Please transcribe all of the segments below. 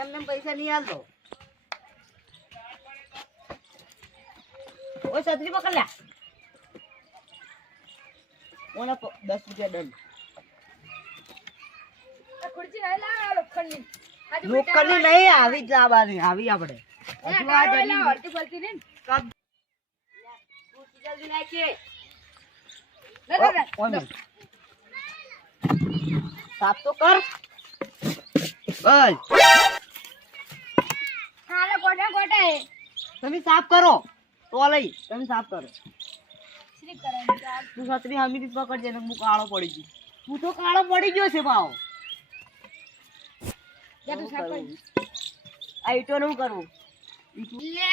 એમને પૈસા નહીં આલતો. ઓય છત્રી પકડ લ્યા. ઓને 10 રૂપિયા દંડ. આ ખુરશી લઈ લાવ લોખંડની. લોખંડની નહીં આવી જ લાવવાની આવી આપણે. હજુ આ જરી હરતી ફરતી ને કબ ખુરશી જલ્દી નાખી. ઓને સાફ તો કર. બસ હાલે ગોટા ગોટા હે તમે સાફ કરો તો લઈ તમે સાફ કરો. શ્રી કરાય તું છત્રી હમીથી પકડજે ને હું કાળો પડી ગયો. તું તો કાળો પડી ગયો છે ભાવ. જા તું સાફ કર. આ ઈટો નું કરવું. લે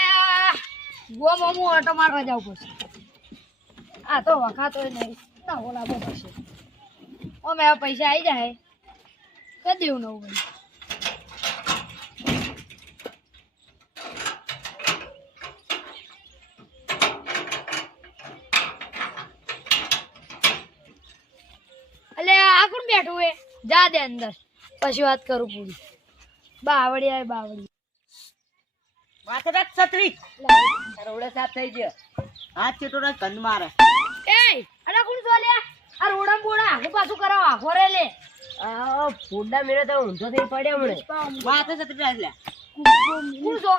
ગો મમુ ઓટો મારવા જાવ પછી. આ તો વખાતો નહીં ના ઓલા બો પછી ઓ મે પૈસા આવી જાય કદ દેવું નવું ભાઈ. અલે આ કોણ બેઠું હે જા દે અંદર પછી વાત કરું પૂરી. બાવળી આવે બાવળી માથે રાખ છત્રી. રોડે સાફ થઈ ગયો. હાથ ચેટો રાખ કંદ મારે. એ અલા કોણ છો લે આ રોડા બોડા હું પાછું કરાવ આખો રે લે. આ ફૂડા મેરે તો ઊંધો થઈ પડ્યો હમણે. માથે છત્રી રાખ લે. કોણ છો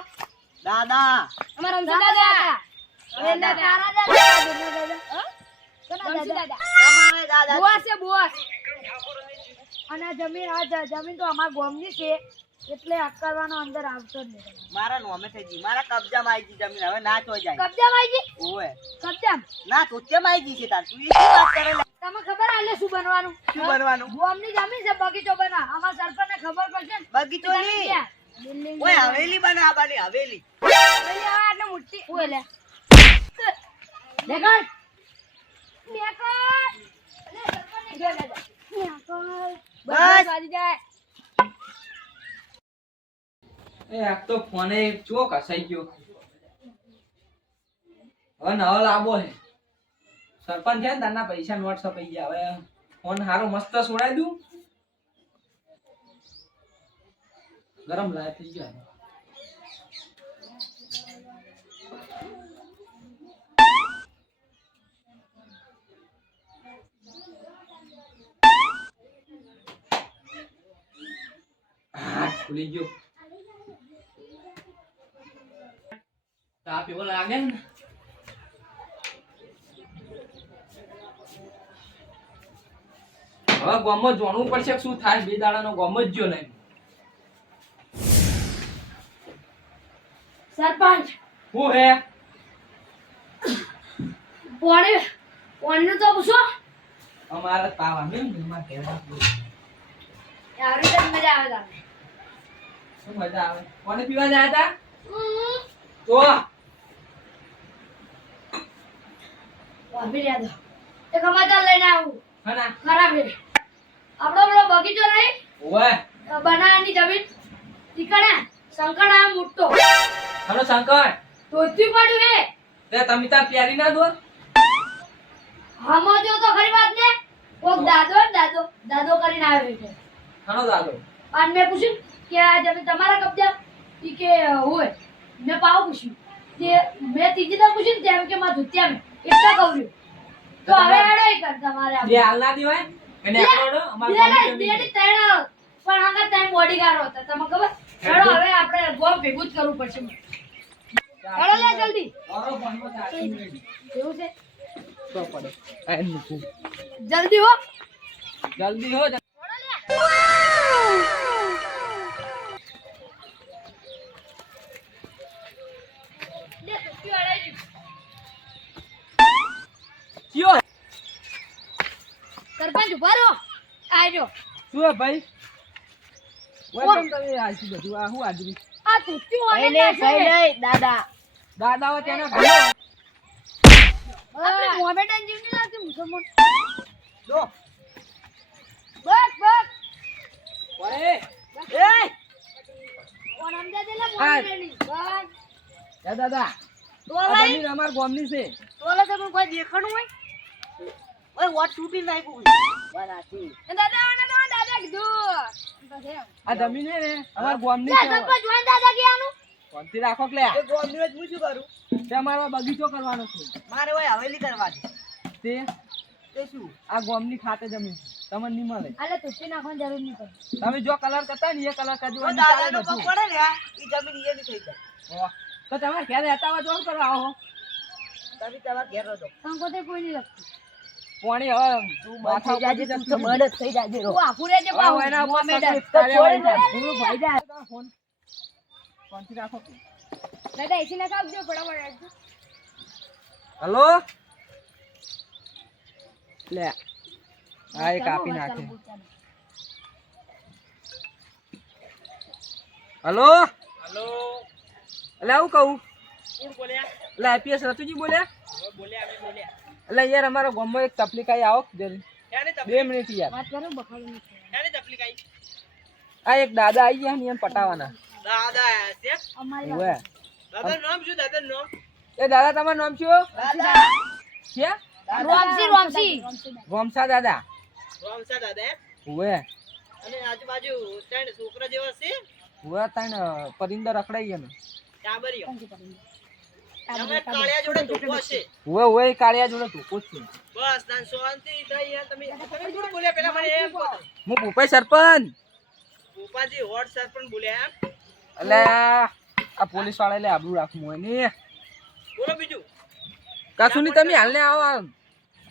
દાદા અમારા રમજી દાદા એ તારા દાદા દાદા તમારે દાદા બોસ છે બોસ. અને આ જમીન તો અમાર ગામની છે એટલે અક્કરવાનો અંદર આવતો જ નહીં. મારા નોમે થઈ ગઈ. મારા કબજામાં આવી ગઈ જમીન. હવે ના ચોઈ જાય. કબજામાં આવી ગઈ ઓય કબજામાં ના તોચેમાં આવી ગઈ છે તાર. તું એ શું વાત કરે લે? તમે ખબર આલે શું બનવાનું શું બનવાનું? ગામની જમીન છે બગીચો બના અમાર સરપંચને ખબર પડશે ને બગીચો નહીં. બિલ્ડિંગ ઓય હવેલી બનાવવાની હવેલી. એટલે મોટી ઓય લે દેખાડ બસ. એ આ તો ફોને ચો કસાઈ ગયો. હવે નવો લાવો હે સરપંચ છે ને તારના પૈસા નોટ સપાઈ ગયા. હવે ફોન હારો મસ્ત સોડાઈ દઉં. ગરમ લાય થઈ ગયા. ખુલી ગયો. તાપ એવો લાગે ને હવે ગામમાં જોણવું પડશે કે શું થાય. બે દાડાનો ગામ જ ગયો નહીં. સરપંચ હું હે પોણી તો પૂછો અમારે તાવ આવે ને એમાં કહેવા આવી તો મજા આવે તમને. શું મજા આવે. કોને પીવા જાય હતા તો ભાભી યાદ એક સમાચાર લઈને આવું હના ખરાબ છે. આપણો પેલો બગીચો નહીં ઓય બનાવવાની જમીન ટીકડે સંકટ આ મોટો હલો શંકર ધોતી પડ્યું હે. તે તમે તાર પ્યારી ના દો. સમજો તો ખરી વાત ને કોક દાદો કરીને આવ્યો છે. હનો દાદો અને મેં પૂછ્યું કે આ જમીન તમારા કબજા ઈ કે હોય. મેં પાવ પૂછ્યું તે મેં ત્રીજી વાર પૂછ્યું તેમ કે માં ધોતિયા મેં એટલા કવર્યું તો હવે આડો કર તમારે બે હાલ ના દીવાય એને આપણો અમાર બેટી ત્રણ પણ આંગા ત્રણ બોડીગાર્ડ હતા તમને ખબર. ચલો હવે આપણે ગોમ ભેગું જ કરવું પડશે. ચલો લે જલ્દી ઓરો ફોનમાં ચાર્જિંગ રેડી એવું છે તો પડે આ મૂકું જલ્દી હો જલ્દી હો. ચિયો સરપંચ ઉભા રહો આજો શું હે ભાઈ વેલકમ. તમે આજી બધું આ હું આદરી આ તુત્તી ઓને સહી નહીં દાદા. દાદાઓ તેને આપણે મોમેડન જીવની લાગતી મુસલમાન દો બસ ઓય એ કોણ સમજા દેલા મોમેડન બસ દાદા તો આ લઈ જમીન અમાર ગામની છે. તોલે તમે કોઈ દેખાણું હોય. ઓય વોટ તૂટી નાખ્યું. બનાતી દાદા કીધું બસ એમ આ જમીન હે ને અમાર ગામની લે, છે સરપંચ જોઈને દાદાગીરીનું. શાંતિ રાખો કે લે એ ગોમની વાત હું શું કરું? તે અમારો બગીચો કરવાનો છે મારે ઓય હવેલી કરવાની. તે તે શું? આ ગામની ખાતે જમીન છે તમને નહીં મળે આલે તુચ્છી નાખવાની જરૂર નહીં પડે. તમે જો કલર કરતા ને એ કલર કરજો જો અને ચાલે દાદાનો બધું. પગ પડે ને ઈ જમીન ઈયે ની થઈ જાય. વાહ. તો તમારે ઘેર રહેતા હોય તો શું કરવા આવો તમે તમારા ઘેર રહો. કંકોત્રી કોઈ નહીં લખતું. પાણી હવે તું માથા બંધ થઈ જાજે, તું તો બંધ જ થઈ જાજે રો. તું આખું રહેજે પાછું. એના ઉપર મોમેડન. તકલીફ તો કાર્યવાહી છોડીને થાય. ભૂલું ભાઈ જાય. ફોન શાંતિ રાખો દાદા એસી ના કાપજો ફટાફટ રાખજો. હલો લે આ એક આપી નાખે હલો હેલો, એટલે આવું કહું કોણ બોલ્યા? એટલે આઈપીએસ રતુજી બોલ્યા બોલ્યા અમે બોલ્યા. એટલે યાર અમારા ગામમાં એક તકલીફ આવી આવો જલ્દી ક્યાંની 2 મિનિટ યાર વાત કરો બખાડો નહીં. ક્યાંની તકલીફ આવી? આ એક દાદા આવી ગયા ને એમ પટાવાના દાદા આયા છે. અમારી ઓવે દાદાનું નામ શું? દાદાનું નામ? એ દાદા તમારું નામ શું દાદા. છે રોમસી. ગોમસા દાદા રામસા દાદા એમ? ઓવે અને આજુબાજુ ત્રણ છોકરા જેવા છે. ઓવે તાણ પરિંદર રખડાઈ ગયા ને ટાબરીઓ. અમે કાળિયા જોડે ધોકો છે. ઓવે ઓવે એ કાળિયા જોડે તું પૂછ બસ તાન શાંતિ થઈ યાર. તમે થોડું બોલ્યા પેલા મને એમ કહો. હું ભૂપાઈ સરપંચ ભોપાજી વોર્ડ સરપંચ બોલ્યા એમ? એટલે આ પોલીસ વાળા એટલે આબરૂ રાખવું હોય ને બોલો બીજું. કશું નહીં તમે હાલને આવો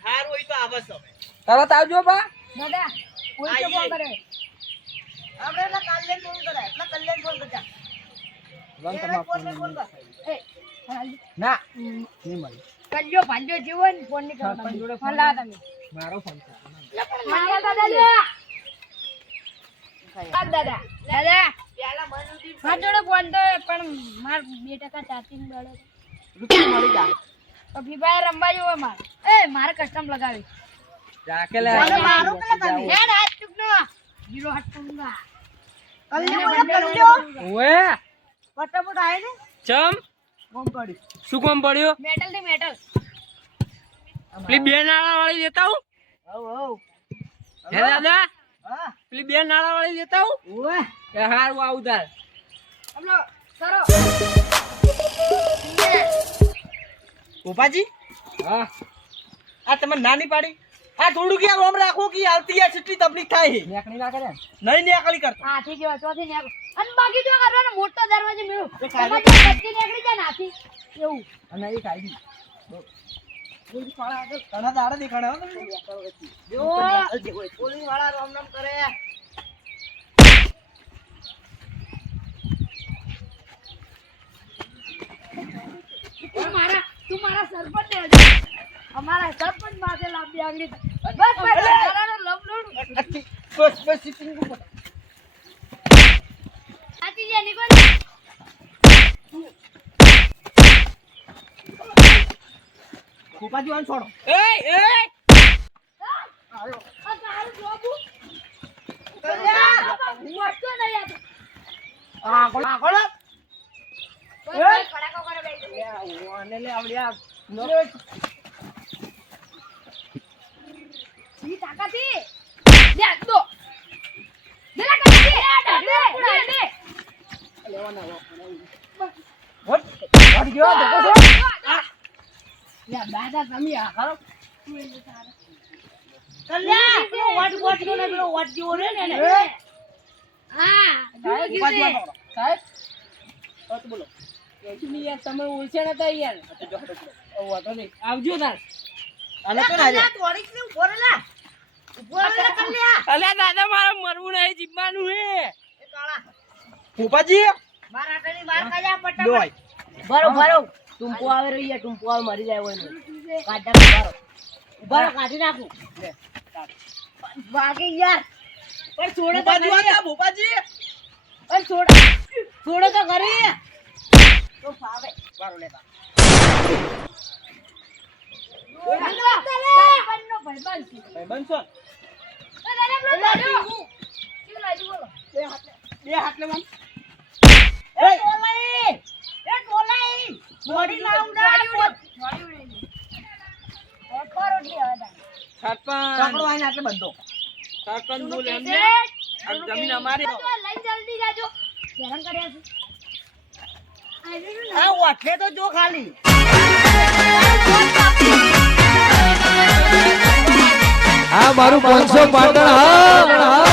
હારું હોય તો આવસ હવે. તરત આવજો બા દાદા કોઈ તો ફોન કરે. આપણે એટલે કલ્યાણ ફોન કરાય. એટલે કલ્યાણ ફોન કરજા. રંગ એને તમારો ફોન ફોન ને ફોન કર. એ હાલ. ના નહીં મળે કરજો ભાંજો જેવો ને ફોન નહીં સરપંચ કરવાનો. જોડે ફોન ફોન લાવો તમે. મારો ફોન છે મારા દાદા લે. હા દાદા. દાદા પેલા મનુજી મારા જોડે ફોન તો પણ માર 2% ચાર્જિંગ બળે. રૂપિયા મળી જાય. તો ફ્રી ફાયર રમવા જેવો માર. એ મારે કસ્ટમ લગાવી. જાકે લે મને મારો પેલા તમે. હેડ હાથ ચૂકનો. 0 હાથ ચૂકના. કલ્યાણ બોલ્યા કલ્યાણ. ઓએ ફટાફટ આય ને. ચમ ફોન કરી. શું કામ પડ્યો મેટલ થી મેટલ. પેલી બે નાળા વાળી લેતા હું હવ હવ. હે દાદા હા. પેલી બે નાળા વાળી લેતા હું ઓય. એ હારું આવું તાર હમલો કરો. ભોપાજી હા આ તમે નાની પાડી. આ થોડું કે આમ રાખો કે આવતી યાર કેટલી તકલીફ થાય છે. નેકણી ના કરે નહીં નેકળી કરતો. હાથી જેવા ચોથી ને અને બાકી તો કરવાનો મોટો દરવાજો મેળો. તો કાઢો. તમારી બચ્ચી નીકળી જાય ને હાથી એવું. અને એ કાઢી ઘણા દાડા દેખાડે હો તમે. જો પોલીસ વાળા રામ નામ કરે. તું મારા સરપંચ ને હજુ. અમારા સરપંચ માથે લાંબી આંગળી. બસ બસ તારાનો લવલોડ. બસ બસ સિટિંગ ઉપર. હાથી જે નીકળ. ભોપાજી આને છોડો. એ એ આ તારું જોબુ. કલ્યાણ. મોટો નહીં આ તો. આ કોણ આ કોણ? બસ બસ કડાકો કરે બેસી. આને લે આવડ્યા. ઈ તાકાતી. લે દો. દેલા કાકી. લે લે. વટ વટ ગયો ધોકો છો. યા દાદા તમે આ કરો. કલ્યાણ પેલો વટ વટ ગયો ને પેલો વટ જેવો રે ને. હા ભોપાજી આને છોડો. સાહેબ હા તો બોલો. યાર તમે ઓળખ્યા નતા યાર વાતો નહીં આવજો તાર આને કોણ આજે? તોડીક ને ઉભો રે લા. ઉભો રે લા કલ્યાણ. અલ્યા દાદા મારે મરવું નહીં જીવવાનું હે એ કાળા. ભોપાજી માર આટલી માર કાજા પટ્ટા. ડોય. ભરો ભરો. ટુંપો આવે રહી છે. ટુંપો આવે મરી જાય હોય ને. કાઢા ભરો. ભરો કાઢી નાખું. લે કાઢ. વાગે યાર. પણ છોડો તો ખરી. ભોપાજી. પણ છોડો. છોડો તો ખરી. તો ફાવે. વારો લે બા. સરપંચનો ભાઈબંધ છે. ભાઈ બનશો. એ દાદા પેલો લાડુ. કેવું લાડુ બોલો. બે હાથ લે મન. એ ટોલાઈ. એ ટોલાઈ. બોડી ના ઉડા. સરપંચ સાંકળો આઈને આટલે બંધો. સરપંચ બોલે એમ આ જમીન અમારી લઈ જા જાજો હેરાન કર્યા છે આ ઓઠે તો જો ખાલી આ મારું 500 પાટણ હા